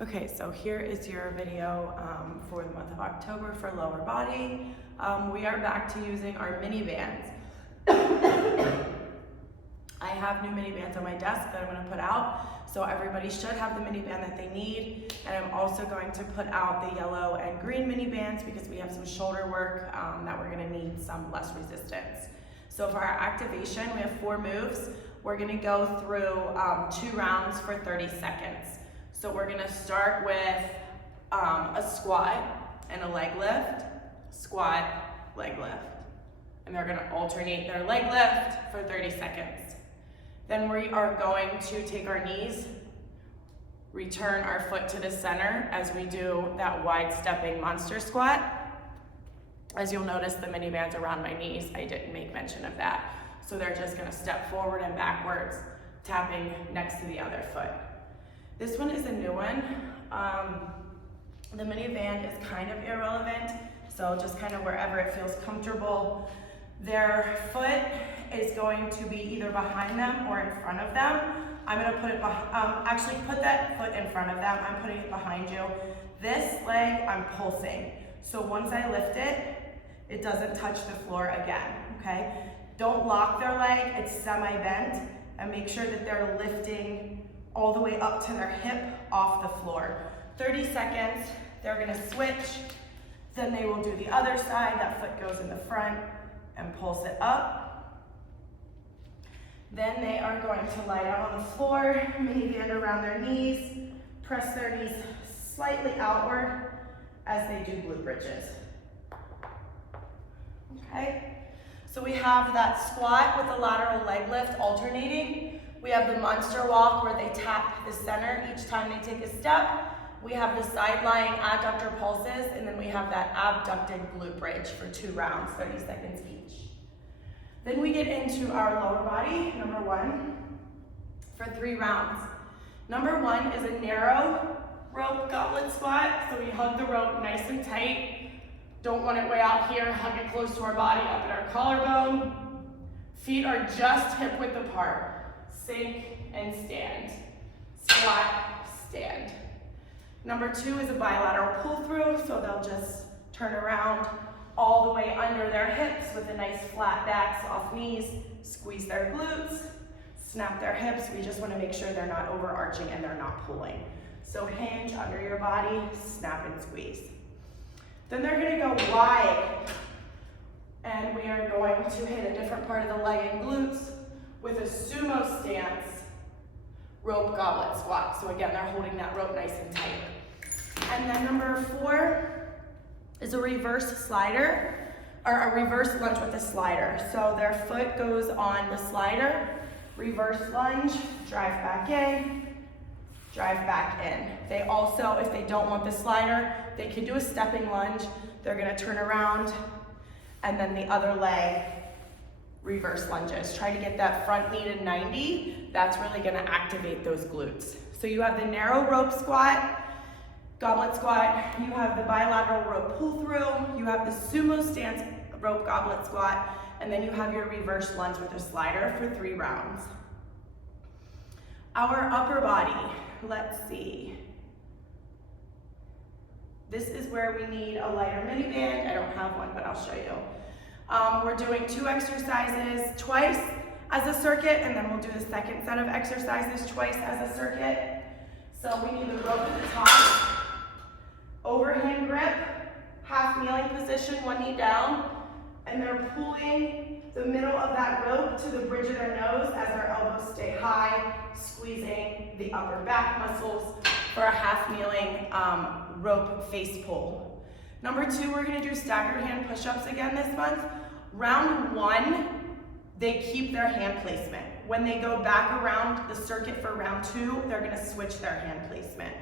Okay, so here is your video for the month of October for lower body. We are back to using our mini bands. I have new mini bands on my desk that I'm going to put out, so everybody should have the mini band that they need. And I'm also going to put out the yellow and green mini bands because we have some shoulder work that we're going to need some less resistance. So for our activation, we have 4 moves. We're going to go through 2 rounds for 30 seconds. So we're gonna start with a squat and a leg lift, squat, leg lift. And they're gonna alternate their leg lift for 30 seconds. Then we are going to take our knees, return our foot to the center as we do that wide stepping monster squat. As you'll notice, the mini bands around my knees, I didn't make mention of that. So they're just gonna step forward and backwards, tapping next to the other foot. This one is a new one. The mini band is kind of irrelevant, so just kind of wherever it feels comfortable. Their foot is going to be either behind them or in front of them. I'm gonna put it, actually put that foot in front of them. I'm putting it behind you. This leg, I'm pulsing. So once I lift it, it doesn't touch the floor again, okay? Don't lock their leg, it's semi-bent, and make sure that they're lifting all the way up to their hip off the floor. 30 seconds, they're gonna switch, then they will do the other side, that foot goes in the front and pulse it up. Then they are going to lie down on the floor, mini band around their knees, press their knees slightly outward as they do glute bridges. Okay, so we have that squat with the lateral leg lift alternating. We have the monster walk where they tap the center each time they take a step. We have the side lying adductor pulses, and then we have that abducted glute bridge for 2 rounds, 30 seconds each. Then we get into our lower body, number 1, for 3 rounds. Number 1 is a narrow rope goblet squat, so we hug the rope nice and tight. Don't want it way out here, hug it close to our body, up at our collarbone. Feet are just hip width apart. Sink and stand. Squat, stand. Number 2 is a bilateral pull through, so they'll just turn around all the way under their hips with a nice flat back, soft knees, squeeze their glutes, snap their hips. We just want to make sure they're not overarching and they're not pulling. So hinge under your body, snap and squeeze. Then they're going to go wide, and we are going to hit a different part of the leg and glutes with a sumo stance rope goblet squat. So again, they're holding that rope nice and tight. And then number 4 is a reverse slider, or a reverse lunge with a slider. So their foot goes on the slider, reverse lunge, drive back in, drive back in. They also, if they don't want the slider, they can do a stepping lunge. They're gonna turn around, and then the other leg reverse lunges. Try to get that front knee to 90. That's really gonna activate those glutes. So you have the narrow rope squat, goblet squat, you have the bilateral rope pull through, you have the sumo stance rope goblet squat, and then you have your reverse lunge with a slider for 3 rounds. Our upper body, let's see. This is where we need a lighter mini band. I don't have one, but I'll show you. We're doing 2 exercises twice as a circuit, and then we'll do the second set of exercises twice as a circuit. So we need the rope at the top, overhand grip, half kneeling position, 1 knee down, and they're pulling the middle of that rope to the bridge of their nose as their elbows stay high, squeezing the upper back muscles for a half kneeling rope face pull. Number 2, we're gonna do staggered hand push-ups again this month. Round 1, they keep their hand placement. When they go back around the circuit for round 2, they're gonna switch their hand placement.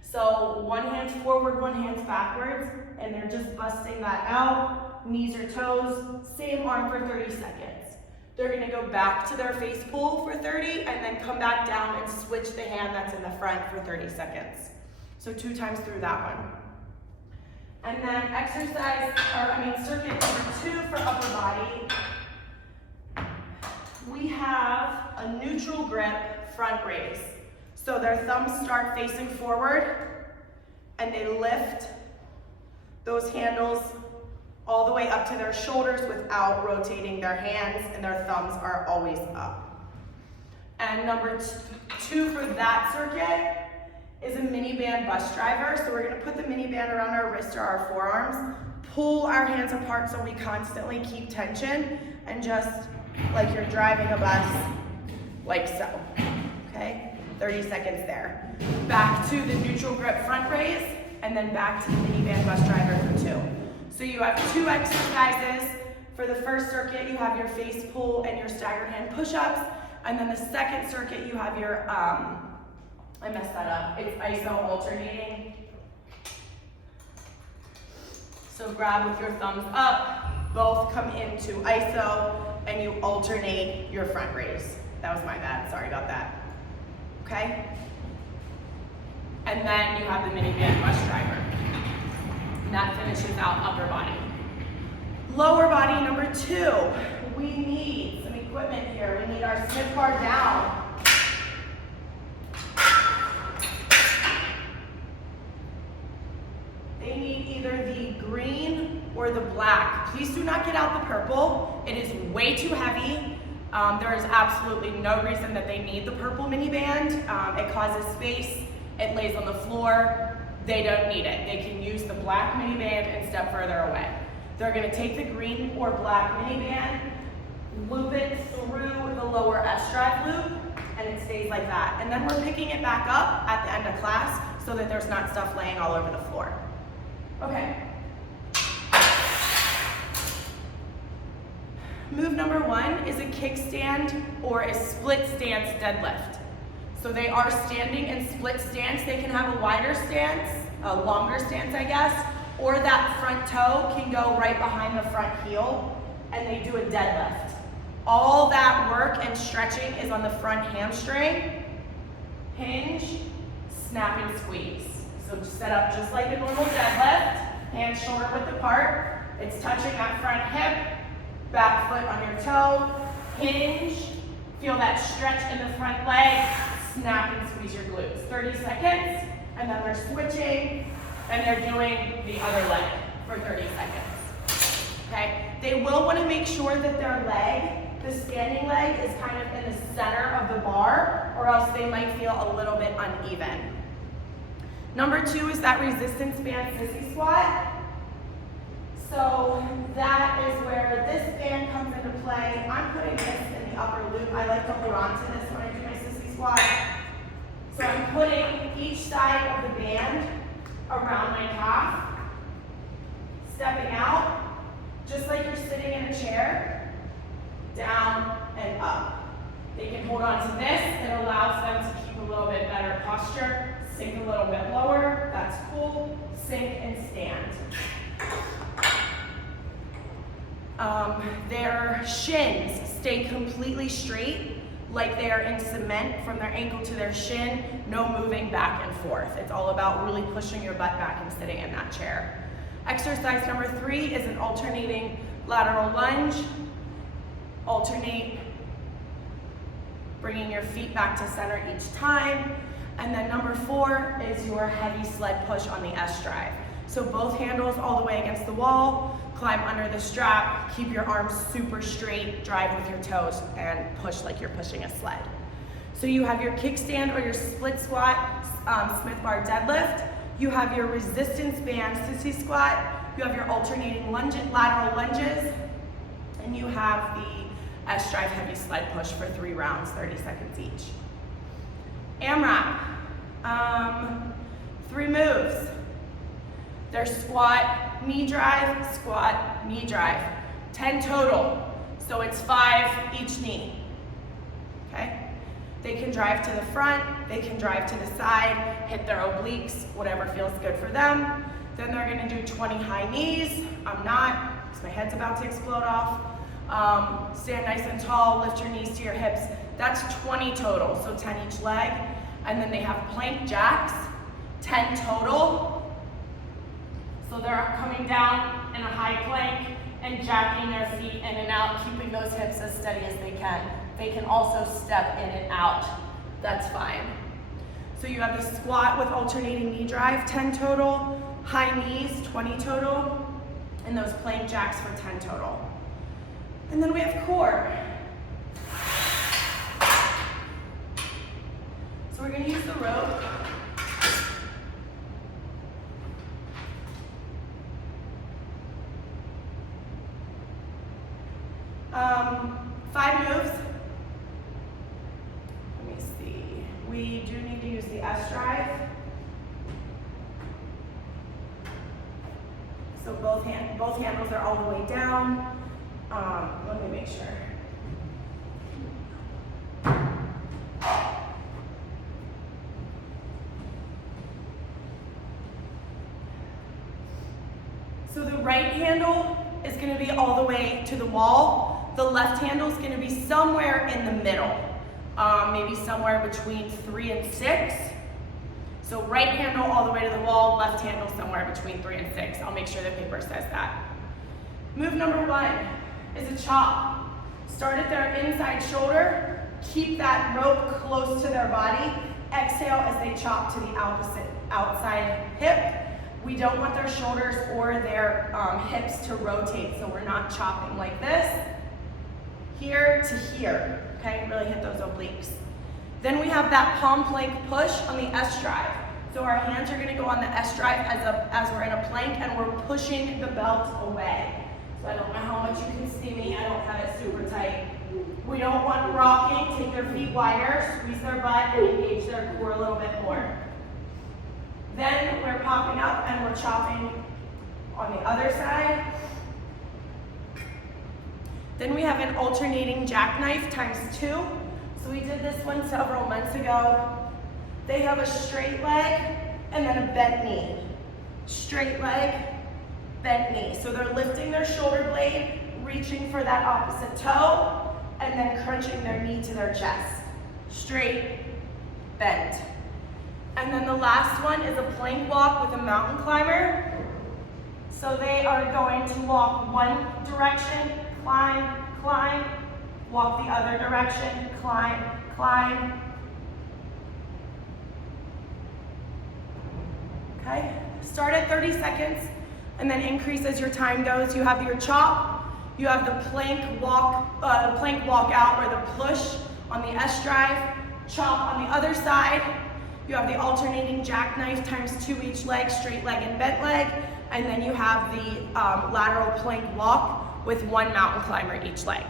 So 1 hand's forward, 1 hand's backwards, and they're just busting that out, knees or toes, same arm for 30 seconds. They're gonna go back to their face pull for 30, and then come back down and switch the hand that's in the front for 30 seconds. So 2 times through that one. And then circuit number 2 for upper body. We have a neutral grip front raise. So their thumbs start facing forward, and they lift those handles all the way up to their shoulders without rotating their hands, and their thumbs are always up. And number two for that circuit is a mini band bus driver. So we're gonna put the mini band around our wrist or our forearms, pull our hands apart so we constantly keep tension, and just like you're driving a bus, like so, okay? 30 seconds there. Back to the neutral grip front raise, and then back to the mini band bus driver for 2. So you have 2 exercises. For the first circuit, you have your face pull and your staggered hand push-ups, and then the second circuit, you have your, I messed that up, it's iso alternating. So grab with your thumbs up, both come into iso, and you alternate your front raise. That was my bad, sorry about that. Okay? And then you have the mini band bus driver. And that finishes out upper body. Lower body number 2. We need some equipment here. We need our Smith bar down. They need either the green or the black. Please do not get out the purple. It is way too heavy. There is absolutely no reason that they need the purple mini band. It causes space. It lays on the floor. They don't need it. They can use the black mini band and step further away. They're gonna take the green or black mini band, loop it through the lower S-drive loop, and it stays like that. And then we're picking it back up at the end of class so that there's not stuff laying all over the floor. Okay. Move number 1 is a kickstand or a split stance deadlift. So they are standing in split stance. They can have a wider stance, a longer stance, I guess, or that front toe can go right behind the front heel, and they do a deadlift. All that work and stretching is on the front hamstring. Hinge, snap and squeeze. So set up just like a normal deadlift, hands shoulder width apart. It's touching that front hip, back foot on your toe, hinge, feel that stretch in the front leg, snap and squeeze your glutes. 30 seconds, and then they're switching, and they're doing the other leg for 30 seconds. Okay? They will want to make sure that their leg, the standing leg, is kind of in the center of the bar, or else they might feel a little bit uneven. Number 2 is that resistance band sissy squat. So that is where this band comes into play. I'm putting this in the upper loop. I like to hold on to this when I do my sissy squat. So I'm putting each side of the band around my calf, stepping out, just like you're sitting in a chair, down and up. They can hold on to this. It allows them to keep a little bit better posture, sink a little bit lower, that's cool, sink and stand. Their shins stay completely straight, like they are in cement from their ankle to their shin, no moving back and forth. It's all about really pushing your butt back and sitting in that chair. Exercise number 3 is an alternating lateral lunge. Alternate, bringing your feet back to center each time. And then number 4 is your heavy sled push on the S-drive. So both handles all the way against the wall, climb under the strap, keep your arms super straight, drive with your toes, and push like you're pushing a sled. So you have your kickstand or your split squat, Smith bar deadlift. You have your resistance band sissy squat. You have your alternating lateral lunges. And you have the S-drive heavy sled push for 3 rounds, 30 seconds each. AMRAP, 3 moves. There's squat, knee drive, squat, knee drive. 10 total, so it's 5 each knee, okay? They can drive to the front, they can drive to the side, hit their obliques, whatever feels good for them. Then they're gonna do 20 high knees. I'm not, because my head's about to explode off. Stand nice and tall, lift your knees to your hips. That's 20 total, so 10 each leg. And then they have plank jacks, 10 total. So they're coming down in a high plank and jacking their feet in and out, keeping those hips as steady as they can. They can also step in and out, that's fine. So you have the squat with alternating knee drive, 10 total, high knees, 20 total, and those plank jacks for 10 total. And then we have core. So we're gonna use the rope. Five moves. Let me see. We do need to use the S drive. So both handles are all the way down. Let me make sure. So the right handle is going to be all the way to the wall. The left handle is going to be somewhere in the middle, maybe somewhere between 3 and 6. So right handle all the way to the wall, left handle somewhere between 3 and 6. I'll make sure the paper says that. Move number 1 is a chop. Start at their inside shoulder, keep that rope close to their body. Exhale as they chop to the opposite outside hip. We don't want their shoulders or their hips to rotate, so we're not chopping like this. Here to here, okay? Really hit those obliques. Then we have that palm plank push on the S drive. So our hands are gonna go on the S drive as we're in a plank and we're pushing the belt away. So I don't know how much you can see me, I don't have it super tight. We don't want rocking, take their feet wider, squeeze their butt and engage their core a little bit more. Then we're popping up and we're chopping on the other side. Then we have an alternating jackknife times 2. So we did this one several months ago. They have a straight leg and then a bent knee. Straight leg, bent knee. So they're lifting their shoulder blade, reaching for that opposite toe, and then crunching their knee to their chest. Straight, bent. And then the last one is a plank walk with a mountain climber. So they are going to walk one direction, climb, climb, walk the other direction, climb, climb. Okay, start at 30 seconds and then increase as your time goes. You have your chop, you have the plank walk out or the push on the S drive, chop on the other side. You have the alternating jackknife times 2 each leg, straight leg and bent leg, and then you have the lateral plank walk with 1 mountain climber each leg.